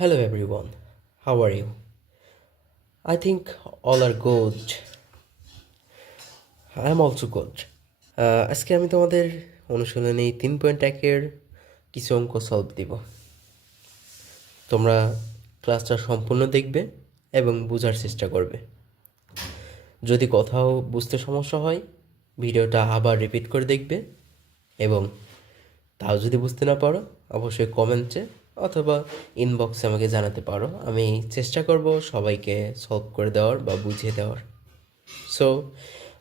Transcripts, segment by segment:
Hello everyone, how are you? I think all are good. I'm also good. আজকে আমি তোমাদের অনুশীলনী 3.1-এর কিছু অঙ্ক সলভ দিব। তোমরা ক্লাসটা সম্পূর্ণ দেখবে এবং বোঝার চেষ্টা করবে। যদি কোথাও বুঝতে সমস্যা হয়, ভিডিওটা আবার রিপিট করে দেখবে এবং তাও যদি বুঝতে না পারো অবশ্যই কমেন্টে অথবা ইনবক্সে আমাকে জানাতে পারো। আমি চেষ্টা করব সবাইকে সলভ করে দেওয়ার বা বুঝিয়ে দেওয়ার। সো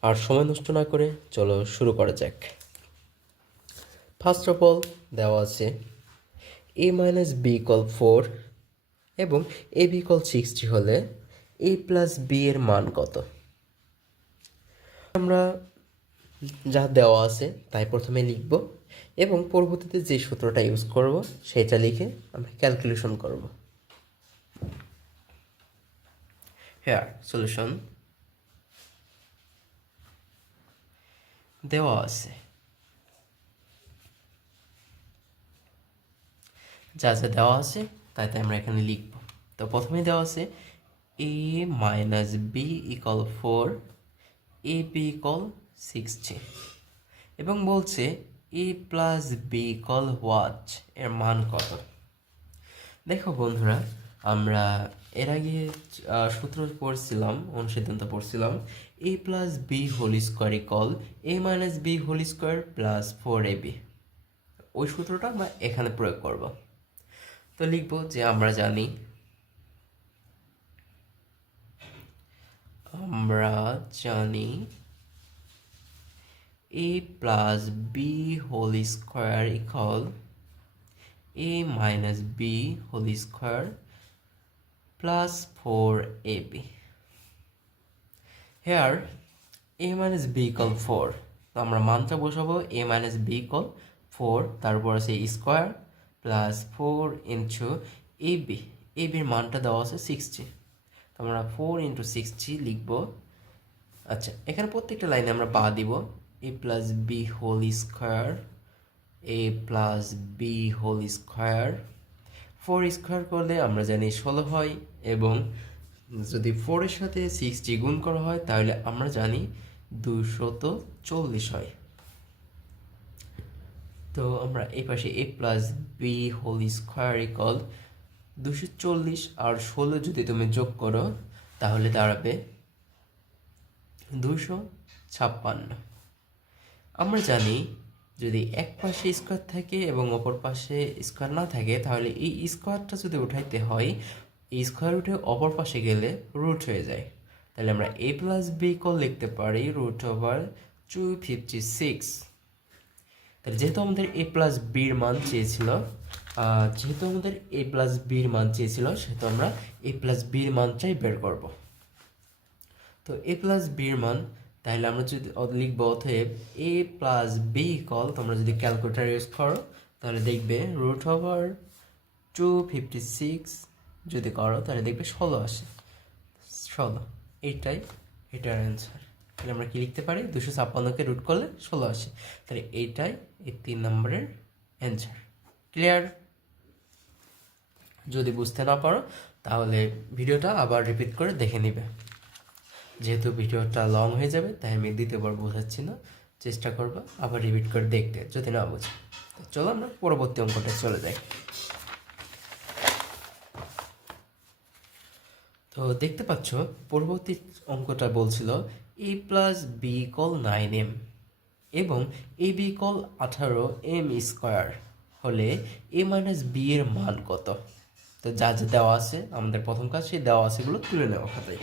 আর সময় নষ্ট না করে চলো শুরু করা যাক। ফার্স্ট অফ অল দেওয়া আছে a মাইনাস বি ইকুয়াল 4 এবং a b ইকুয়াল 60 হলে a প্লাস বি এর মান কত? আমরা যা দেওয়া আছে তাই প্রথমে লিখব এবং পরবর্তীতে যে সূত্রটা ইউজ করব সেটা লিখে আমরা ক্যালকুলেশন করব। হেয়ার সলিউশন দেওয়া আছে, যা যা দেওয়া আছে তাই তাই আমরা এখানে লিখব। তো প্রথমে দেওয়া আছে a minus B equal 4, a b equal 60 এবং বলছে a plus B equal what, এর মান কত? দেখো বন্ধুরা, আমরা এর আগে সূত্র পড়ছিলাম, অনুসিদ্ধান্ত পড়ছিলাম a plus B whole square equal a minus B whole square plus 4ab। ওই সূত্রটা আমরা এখানে প্রয়োগ করব। তো লিখব যে আমরা জানি a plus B whole square equal a minus B whole square plus 4ab। Here a minus B equal 4, তো আমরা মানটা বসাবো a মাইনাস বি ইকুয়াল 4, তারপর আছে স্কোয়ার প্লাস 4 ইন্টু ab। এর মানটা দেওয়া আছে 60, তো আমরা 4 ইন্টু 60 লিখব। আচ্ছা, এখানে প্রত্যেকটা লাইনে আমরা পা দিব a plus B whole square, a plus B whole square. 4 square করলে আমরা জানি 16 হয় এবং যদি 4 এর সাথে 60 গুণ করা হয় তাহলে আমরা জানি 240 হয়। তো আমরা এই পাশে a plus B whole square equal 240 আর 16 যদি তুমি যোগ করো তাহলে দাঁড়াবে 256। আমরা জানি যদি এক পাশে স্কোয়ার থাকে এবং অপর পাশে স্কোয়ার না থাকে তাহলে এই স্কোয়ারটা যদি উঠাইতে হয়, এই স্কোয়ার উঠে অপর পাশে গেলে রুট হয়ে যায়। তাহলে আমরা এ প্লাস বি ইকুয়াল লিখতে পারি রুট ওভার 256। তাহলে যেহেতু আমাদের এ প্লাস বির মান চেয়েছিল, সেহেতু আমরা এ প্লাস বির মানটাই বের করব। তো এ প্লাস বির মান, তাহলে আমরা যদি লিখবো অতএব এ প্লাস বি ইকুয়াল, তোমরা যদি ক্যালকুলেটার ইউজ করো তাহলে দেখবে রুট ওভার 256 যদি করো তাহলে দেখবে 16 আসে। 16 এটার অ্যান্সার। তাহলে আমরা কি লিখতে পারি, 256কে রুট করলে 16 আসে। তাহলে এইটাই এই 3 নম্বরের অ্যান্সার। ক্লিয়ার? যদি বুঝতে না পারো তাহলে ভিডিওটা আবার রিপিট করে দেখে নিবে। যেহেতু ভিডিওটা লং হয়ে যাবে তাই আমি দ্বিতীয়বার বোঝাচ্ছি না, চেষ্টা করবা আবার রিপিট করে দেখতে যদি না বোঝো। চলো আমরা পরবর্তী অঙ্কটা চলে যাই। তো দেখতে পাচ্ছ পরবর্তী অঙ্কটা বলছিল এ প্লাস বি ইকুয়াল 9m এবং এ বি ইকুয়াল 18m স্কোয়ার হলে এ মাইনাস বি এর মান কত? তো যা যা দেওয়া আছে আমাদের প্রথম কাজ সেই দেওয়া আছেগুলো তুলে নেওয়া খাতায়।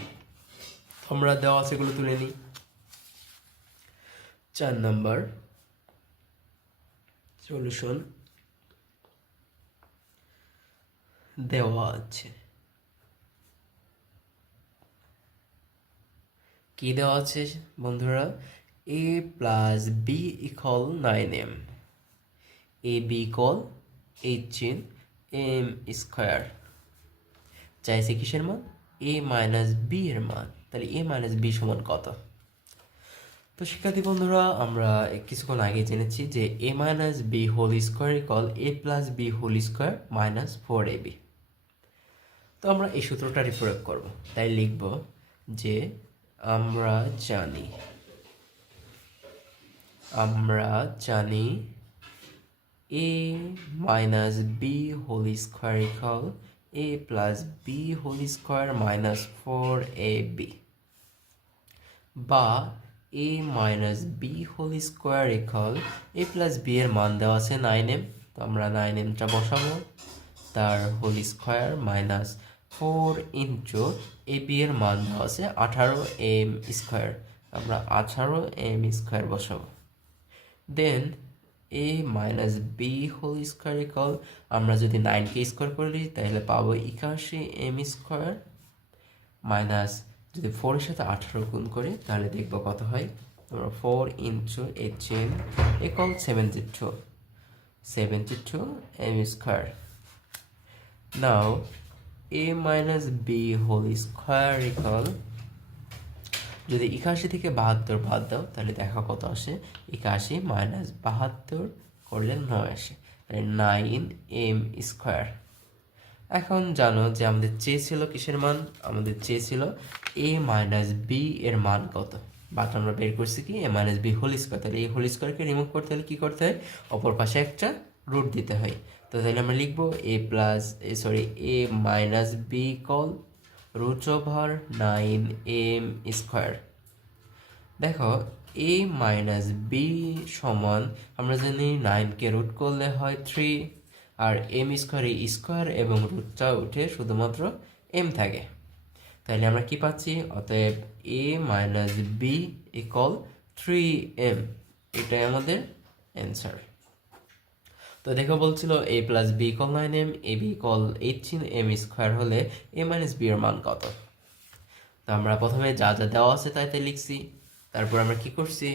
আমরা দেওয়া আছেগুলো তুলে নিই। 4 নাম্বার সলিউশন দেওয়া আছে। কি দেওয়া আছে বন্ধুরা? এ প্লাস বি ইকুয়াল 9m, এ বি ইকুয়াল 18m স্কোয়ার। চাইছে কিসের মান? এ মাইনাস বি এর মান। তাহলে এ মাইনাস বি সমান কত? তো শিক্ষার্থী বন্ধুরা, আমরা কিছুক্ষণ আগে জেনেছি যে a minus B whole square equal a plus B whole square minus 4ab। আমরা এই সূত্রটা প্রয়োগ করব, তাই লিখব যে আমরা জানি a minus B whole square equal a plus B whole square minus 4ab, বা a minus B whole square equal a plus B এর মান দেওয়া আছে 9m, তো আমরা 9mটা বসাবো, তার whole square minus 4 into A B এর মান দেওয়া আছে 18m স্কোয়ার, আমরা 18m স্কোয়ার বসাবো। Then a minus B whole square equal, আমরা যদি 9কে স্কোয়ার করি তাহলে পাবো 81m স্কোয়ার, মাইনাস যদি 4 এর সাথে 18 গুণ করি তাহলে দেখবো কত হয়। আমরা 4 into 18 equal 72m square. Now a minus B whole square equal, যদি 81 থেকে 72 বাদ দাও তাহলে দেখা কত আসে, 81 মাইনাস 72 করলে 9 আসে, তাহলে 9m স্কোয়ার। এখন জানো যে আমাদের চেয়েছিল কিসের মান, আমাদের চেয়েছিল a মাইনাস বি এর মান কত, বাট আমরা বের করছি কি a minus B whole square. তাহলে এই হোল স্কোয়ারকে রিমুভ করতে হলে কী করতে হয়, অপর পাশে একটা রুট দিতে হয়। তো তাহলে আমরা লিখবো a minus B equal root over 9m square. দেখো a মাইনাস বি সমান, আমরা জানি 9কে রুট করলে হয় 3, আর m স্কোয়ারে স্কোয়ার এবং রুটটা উঠে শুধুমাত্র m থাকে, তাহলে আমরা কি পাচ্ছি, অতএব a minus B equal 3m, এটাই আমাদের অ্যান্সার। তো দেখো বলছিল a plus B equal 9m, a B equal 18m square হলে a মাইনাস বি এর মান কত। তো আমরা প্রথমে যা যা দেওয়া আছে তাই লিখছি, তারপর আমরা কি করছি,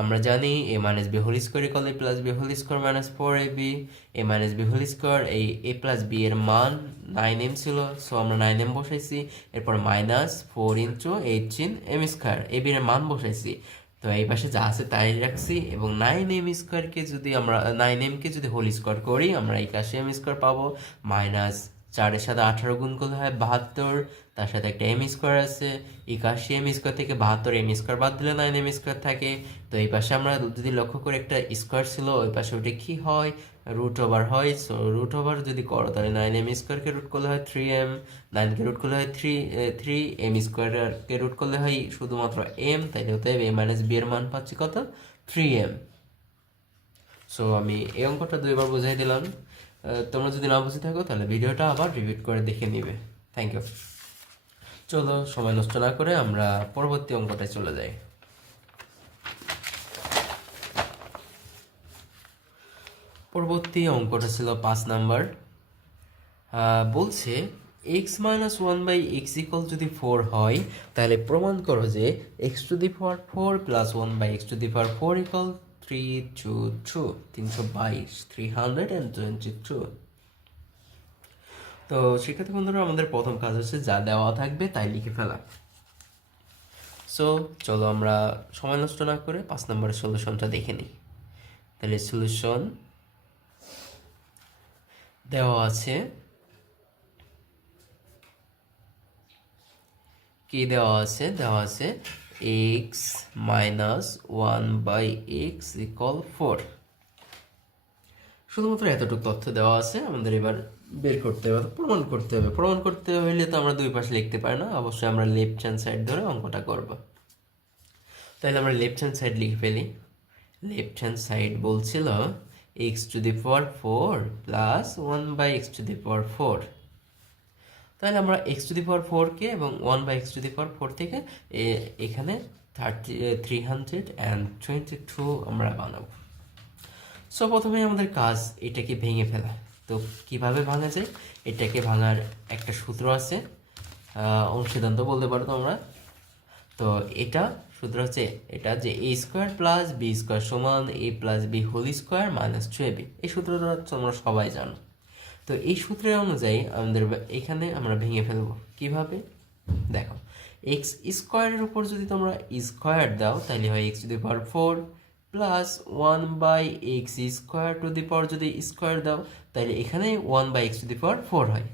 আমরা জানি a minus B whole square equal a plus B whole square minus 4ab, a minus B whole square, এই a প্লাস বি এর মান 9m ছিল, সো আমরা 9m বসাইছি, এরপর minus 4 into 18m square a B এর মান বসাইছি। তো এই পাশে যা আছে তাই রাখছি, এবং 9m স্কোয়ারকে যদি আমরা 9mকে যদি হোল স্কোয়ার করি আমরা 81m স্কোয়ার পাবো, মাইনাস 4 এর সাথে 18 গুণ করলে হয় 72, তার সাথে একটা m স্কোয়ার আছে, 81m স্কোয়ার থেকে 72m স্কোয়ার বাদ দিলে 9m স্কোয়ার থাকে। তো এই পাশে আমরা যদি লক্ষ্য করে একটা স্কোয়ার ছিল, ওই পাশে ওটা কি হয়, রুট ওভার হয়। সো রুট ওভার যদি করো তাহলে 9m স্কোয়ারকে রুট করলে হয় 3m, 9কে রুট করলে হয় 3m স্কোয়ারকে রুট করলে হয় শুধুমাত্র m, তাইলে হতে হবে a মাইনাস বি এর মান পাচ্ছি কত, 3m। সো আমি এই অঙ্কটা 2বার বুঝাই দিলাম, তোমরা যদি না বুঝে থাকো তাহলে ভিডিওটা আবার রিপিট করে দেখে নিবে। Thank you. চলো সময় নষ্ট না করে আমরা পরবর্তী অঙ্কটায় চলে যাই। পরবর্তী অঙ্কটা ছিল 5 নাম্বার। বলছে এক্স মাইনাস 1/x ইকুয়াল যদি 4 হয় তাহলে প্রমাণ করো যে x to the power 4 plus 1/x to the power 4 equal 322। তো শিক্ষার্থী বন্ধুরা, আমাদের প্রথম কাজ হচ্ছে যা দেওয়া থাকবে তাই লিখে ফেলা। সো চলো আমরা সময় নষ্ট না করে 5 নম্বরের সলিউশনটা দেখে নিই। তাহলে সলিউশন দেওয়া আছে, কি দেওয়া আছে এক্স মাইনাস 1/x ইকুয়াল 4। শুধুমাত্র এতটুকু তথ্য দেওয়া আছে, আমাদের এবার বের করতে হবে, প্রমাণ করতে হলে তো আমরা দুই পাশে লিখতে পারি না, অবশ্যই আমরা লেফট হ্যান্ড সাইড ধরে অঙ্কটা করব। তাহলে আমরা লেফট হ্যান্ড সাইড লিখে ফেলি। লেফট হ্যান্ড সাইড বলছিল x to the power 4 plus 1/x to the power 4। তাহলে আমরা এক্স টু দি পাওয়ার 4কে এবং 1/x টু দি পাওয়ার 4 থেকে এখানে 322 আমরা বানাবো। সো প্রথমে আমাদের কাজ এটাকে ভেঙে ফেলা। তো কিভাবে ভাঙা যায়, এটাকে ভাঙার একটা সূত্র আছে, অনুসিদ্ধান্ত বলতে পারো তোমরা। তো এটা সূত্র হচ্ছে এটা যে a square plus B square সমান a plus B whole square minus 2ab। এই সূত্রটা তোমরা সবাই জানো। তো এই সূত্রের অনুযায়ী আমাদের এখানে আমরা ভেঙে ফেলবো। কিভাবে দেখো, এক্স স্কোয়ারের উপর যদি তোমরা স্কোয়ার দাও তাহলে হয় x to the power 4 plus 1/x square to the power যদি স্কোয়ার দাও তাহলে এখানে 1/x টু দি পাওয়ার 4 হয়।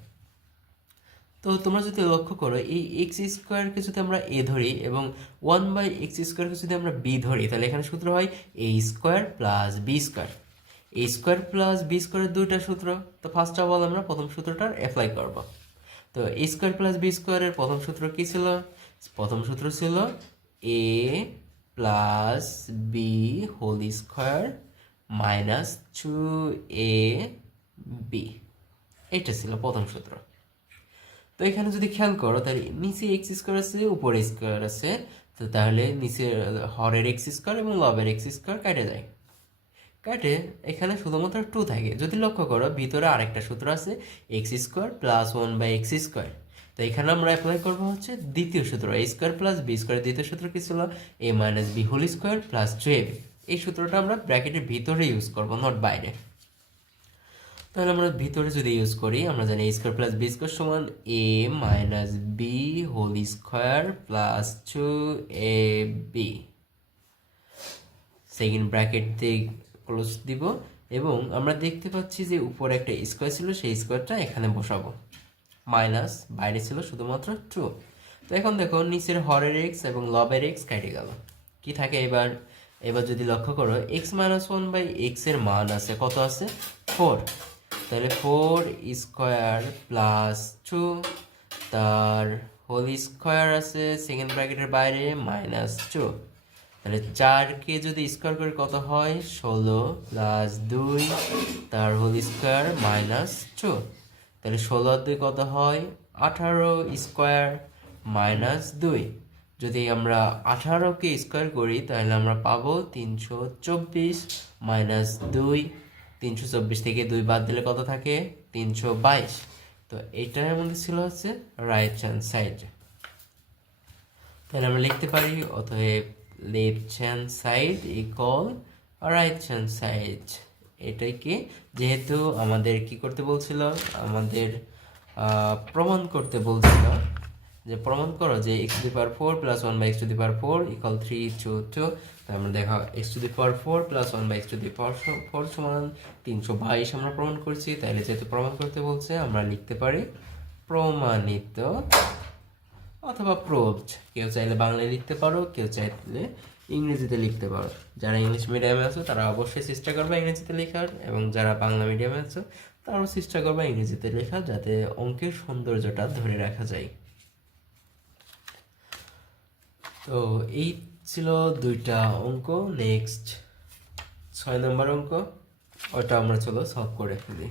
তো তোমরা যদি লক্ষ্য করো এই এক্স স্কোয়ারকে যদি আমরা এ ধরি এবং 1/x² যদি আমরা বি ধরি, তাহলে এখানে সূত্র হয় এ square plus B square. A square plus b স্কোয়ারের দুইটা সূত্র, তো ফার্স্ট অফ অল আমরা প্রথম সূত্রটা অ্যাপ্লাই করব। তো এ স্কোয়ার প্লাস বি স্কোয়ারের প্রথম সূত্র কী ছিল? প্রথম সূত্র ছিল a plus B whole square minus 2ab, এটা ছিল প্রথম সূত্র। তো এখানে যদি খেয়াল করো তাহলে নিচে এক্স স্কোয়ার আছে, উপরে স্কোয়ার আছে, তো তাহলে নিচে হরের এক্স স্কোয়ার এবং লবের এক্স স্কোয়ার কেটে যায়। কাটে এখানে শুধুমাত্র 2 থাকে। যদি লক্ষ্য করো ভিতরে আরেকটা সূত্র আছে x² প্লাস 1/x²। তো এখানে আমরা অ্যাপ্লাই করব হচ্ছে দ্বিতীয় সূত্র a square plus B square. দ্বিতীয় সূত্র কি ছিল? a minus B whole square plus 2ab। এই সূত্রটা আমরা ব্র্যাকেটের ভিতরে ইউজ করব, নট বাইরে। তাহলে আমরা ভিতরে যদি ইউজ করি, আমরা জানি a square plus B square সমান a minus B whole square plus 2ab। Second bracket দিয়ে ক্লোজ দিব এবং আমরা দেখতে পাচ্ছি যে উপরে একটা স্কোয়ার ছিল, সেই স্কোয়ারটা এখানে বসাবো, মাইনাস বাইরে ছিল শুধুমাত্র 2। তো এখন দেখো নিচের হরের এক্স এবং লবের এক্স কেটে গেল, কি থাকে এবার? এবার যদি লক্ষ্য করো x মাইনাস 1/x এর মান আছে কত? আছে 4। তাহলে 4 স্কোয়ার প্লাস 2 তার হোল স্কোয়ার আছে সেকেন্ড ব্র্যাকেটের বাইরে মাইনাস 2। তাহলে 4কে যদি স্কোয়ার করে কত হয়? 16 প্লাস 2 তার হোল স্কোয়ার মাইনাস 2। তাহলে 16 আর 2 কত হয়? 18 স্কোয়ার মাইনাস 2। যদি আমরা 18কে স্কোয়ার করি তাহলে আমরা পাবো 324 মাইনাস 2। 324 থেকে 2 বাদ দিলে কত থাকে? 322। তো এটার মধ্যে ছিল হচ্ছে রাইট হ্যান্ড সাইড। তাহলে আমরা লিখতে পারি অতএব left hand side equal right hand side. এটাকে যেহেতু আমাদের কি করতে বলছিল, আমাদের প্রমাণ করতে বলছিল যে প্রমাণ করো যে x⁴ প্লাস 1/x⁴ ইকুয়াল 3 2 2। তো আমরা দেখা x⁴ প্লাস 1/x⁴ সমান 322 আমরা প্রমাণ করছি। তাহলে যেহেতু প্রমাণ করতে বলছে আমরা লিখতে পারি প্রমাণিত অথবা প্রুভড। কেউ চাইলে বাংলায় লিখতে পারো, কেউ চাইলে ইংরেজিতে লিখতে পারো। যারা ইংলিশ মিডিয়ামে আছো তারা অবশ্যই চেষ্টা করবে ইংরেজিতে লেখার, এবং যারা বাংলা মিডিয়ামে আছো তারাও চেষ্টা করবে ইংরেজিতে লেখা, যাতে অঙ্কের সৌন্দর্যটা ধরে রাখা যায়। তো এই ছিল 2টা অঙ্ক। নেক্সট 6 নম্বর অঙ্ক, ওটা আমরা চলো সলভ করে ফেলি।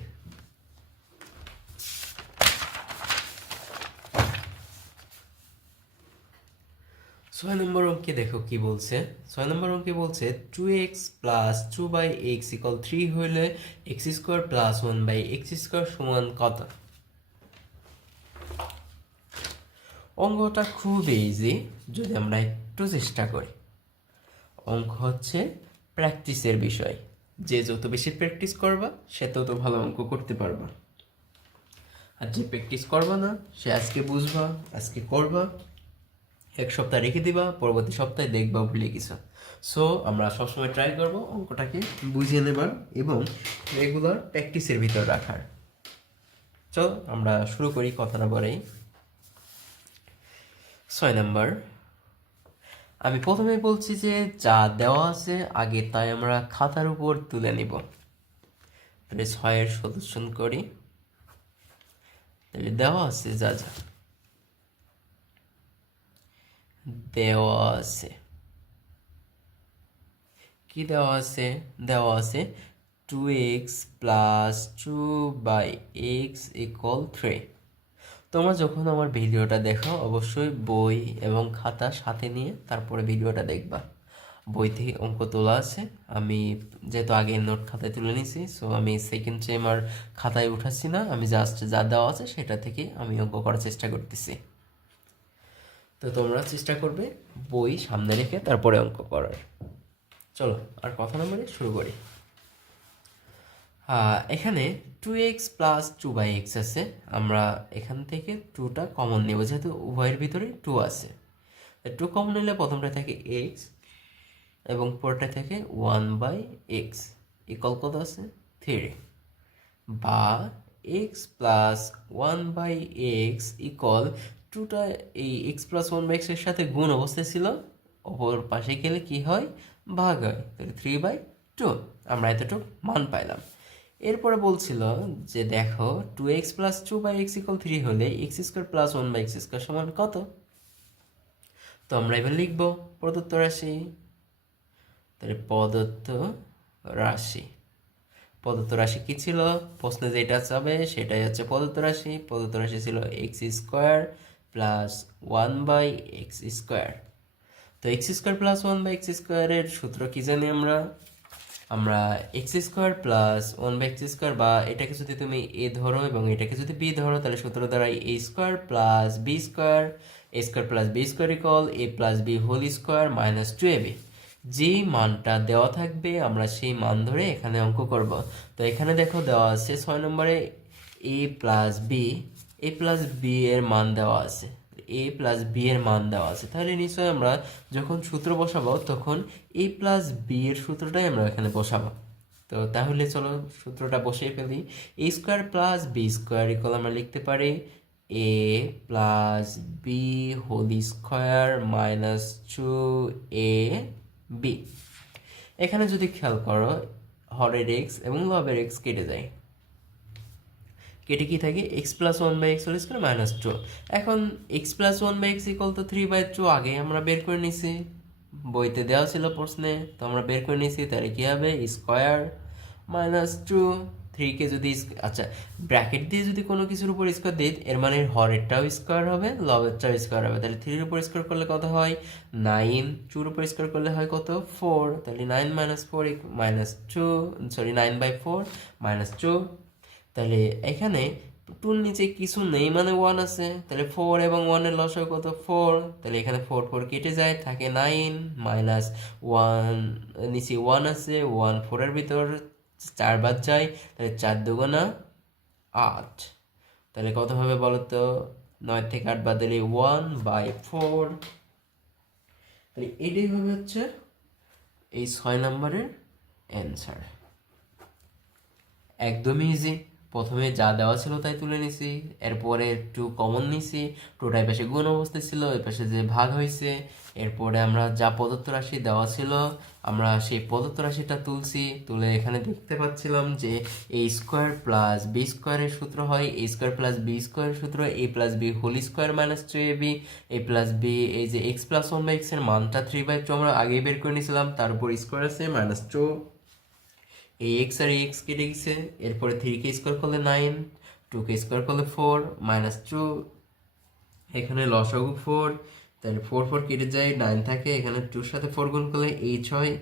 6 নম্বর অঙ্কে দেখো কি বলছে। 6 নম্বর অঙ্কে বলছে 2x প্লাস 2/x ইকুয়াল 3 হইলে x² প্লাস 1/x² সমান কত? অঙ্কটা খুব ইজি যদি আমরা একটু চেষ্টা করি। অঙ্ক হচ্ছে প্র্যাকটিসের বিষয়, যে যত বেশি প্র্যাকটিস করবা সে তত ভালো অঙ্ক করতে পারবা, আর যে প্র্যাকটিস করবা না সে আজকে বুঝবা, আজকে করবা, এক সপ্তাহ রেখে দিবা, পরবর্তী সপ্তাহে দেখবা ভুলে গেছো। সো আমরা সবসময় ট্রাই করবো অঙ্কটাকে বুঝিয়ে নেবার এবং রেগুলার প্র্যাকটিসের ভিতর রাখার। চলো আমরা শুরু করি কথা না বলেই। 6 নম্বর, আমি প্রথমে বলছি যে যা দেওয়া আছে আগে তাই আমরা খাতার উপর তুলে নিব। তাহলে 6-এর সলিউশন করি। তাহলে দেওয়া আছে যা যা দেওয়া আছে, কি দেওয়া আছে? দেওয়া আছে 2x প্লাস 2/x ইকুয়াল 3। তোমরা যখন আমার ভিডিওটা দেখো অবশ্যই বই এবং খাতা সাথে নিয়ে তারপরে ভিডিওটা দেখবা। বই থেকে অঙ্ক তোলা আছে, আমি যেহেতু আগে নোট খাতায় তুলে নিছি, সো আমি সেকেন্ড টাইম আর খাতায় উঠাচ্ছি না, আমি জাস্ট যা দেওয়া আছে সেটা থেকে আমি অঙ্ক করার চেষ্টা করতেছি। তো তোমরা চেষ্টা করবে বই সামনে রেখে তারপরে অঙ্ক করার। চলো আর কথা না বলে শুরু করি। এখানে 2x প্লাস 2/x আছে, আমরা এখান থেকে 2টা কমন নেব যেহেতু উভয়ের ভিতরে 2 আছে। 2 কমন নিলে প্রথমটা থেকে x এবং পরেরটা থেকে 1/x ইকুয়াল কত আছে? 3, বা X plus one by X equal টুটা এই এক্স প্লাস ওয়ান বাই এক্সের সাথে গুণ অবস্থায় ছিল, অপর পাশে গেলে কি হয়, ভাগ হয়, তাহলে 3/2 আমরা এতটুকু মান পাইলাম। এরপরে বলছিল যে দেখো 2x প্লাস 2/x ইকুয়াল 3 হলে x square plus 1/x square সমান কত। তো আমরা এবার লিখব প্রদত্ত রাশি। তাহলে প্রদত্ত রাশি কি ছিল, প্রশ্নে যেটা চাবে সেটাই হচ্ছে প্রদত্ত রাশি। প্রদত্ত রাশি ছিল x square plus 1/x square. তো এক্স স্কোয়ার প্লাস 1/x স্কোয়ারের সূত্র কি জানি আমরা x square plus 1/x square, বা এটাকে যদি তুমি এ ধরো এবং এটাকে যদি বি ধরো, তাহলে সূত্র দ্বারাই a square plus B square, a square plus B square equal a plus B whole square minus 2ab। যেই মানটা দেওয়া থাকবে আমরা সেই মান ধরে এখানে অঙ্ক করব। তো এখানে দেখো দেওয়া আছে 6 নম্বরে এ প্লাস বি এর মান দেওয়া আছে, এ প্লাস বি এর মান দেওয়া আছে। তাহলে নিশ্চয়ই আমরা যখন সূত্র বসাবো তখন এ প্লাস বি এর সূত্রটাই আমরা এখানে বসাবো। তো তাহলে চলো সূত্রটা বসিয়ে ফেলি। A square plus B square equal আমরা লিখতে পারি a plus B whole square minus 2ab। এখানে যদি খেয়াল করো হরের এক্স এবং লবের এক্স কেটে যায়, কেটে কি থাকে X plus 1/x whole square minus 2। এখন এক্স প্লাস 1/x ইকুয়াল তো 3/2 আগে আমরা বের করে নিছি, বইতে দেওয়া ছিল প্রশ্নে, তো আমরা বের করে নিছি। তাহলে কি হবে স্কোয়ার মাইনাস 2। 3কে যদি আচ্ছা ব্র্যাকেট দিয়ে যদি কোনো কিছুর উপর স্কোয়ার দিই, এর মানে হরেরটাও স্কোয়ার হবে লবেরটাও স্কোয়ার হবে। তাহলে 3-এর উপর স্কোয়ার করলে কত হয় 9, 2-এর উপর স্কোয়ার করলে হয় কত 4। তাহলে 9 মাইনাস 4 মাইনাস 2, সরি 9/4 মাইনাস 2। তাহলে এখানে 2-র নিচে কিছু নেই মানে 1 আছে, তাহলে 4 এবং 1-এর লসাগু কত 4। তাহলে এখানে 4 কেটে যায়, থাকে 9 মাইনাস 1, নিচে 1 আছে, 1 4-এর ভিতর 4 বাদ যায়, তাহলে 4 দুগুণা 8। তাহলে কত হবে বলো তো, 9 থেকে 8 বাদ দিলে 1/4। তাহলে এটাই হবে হচ্ছে এই 6 নম্বরের অ্যান্সার। একদমই ইজি। প্রথমে যা দেওয়া ছিল তাই তুলে নিছি, এরপরে 2 কমন নিছি, 2টা এই পাশে গুণ অবস্থায় ছিল, এই পাশে যে ভাগ হয়েছে। এরপরে আমরা যা প্রদত্ত রাশি দেওয়া ছিল আমরা সেই প্রদত্ত রাশিটা তুলছি, তুলে এখানে দেখতে পাচ্ছিলাম যে এ স্কোয়ার প্লাস বি স্কোয়ারের সূত্র হয় এ স্কোয়ার প্লাস বি স্কোয়ারের সূত্র a plus B whole square minus 2ab। A plus b এই যে এক্স প্লাস 1/x এর মানটা 3/2 আমরা আগেই বের করে নিয়েছিলাম, তার উপর স্কোয়ার আছে মাইনাস 2। এই এক্স আর এক্স কেটে গেছে, এরপরে 3কে স্কোয়ার করলে 9, 2কে স্কোয়ার করলে 4 মাইনাস 2। এখানে লসাগু 4, তাহলে 4 কেটে যায় 9 থাকে, এখানে 2-র সাথে 4 গুণ করলে 8 হয়,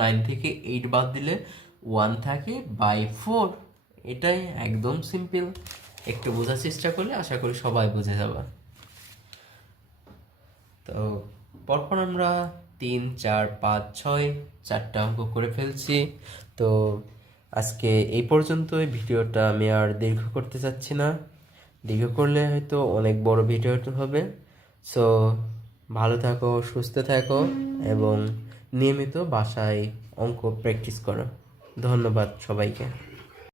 9 থেকে 8 বাদ দিলে 1 থাকে বাই 4। এটাই একদম সিম্পল, একটু বোঝার চেষ্টা করলে আশা করি সবাই বুঝে যাবে। তো পরপর আমরা 3, 4, 5, 6 4টা অঙ্ক করে ফেলছি। তো আজকে এই পর্যন্তই, ভিডিওটা আমি আর দীর্ঘ করতে চাচ্ছি না, দীর্ঘ করলে হয়তো অনেক বড় ভিডিও হবে। সো ভালো থাকো, সুস্থ থাকো এবং নিয়মিত বাসায় অঙ্ক প্র্যাকটিস করো। ধন্যবাদ সবাইকে।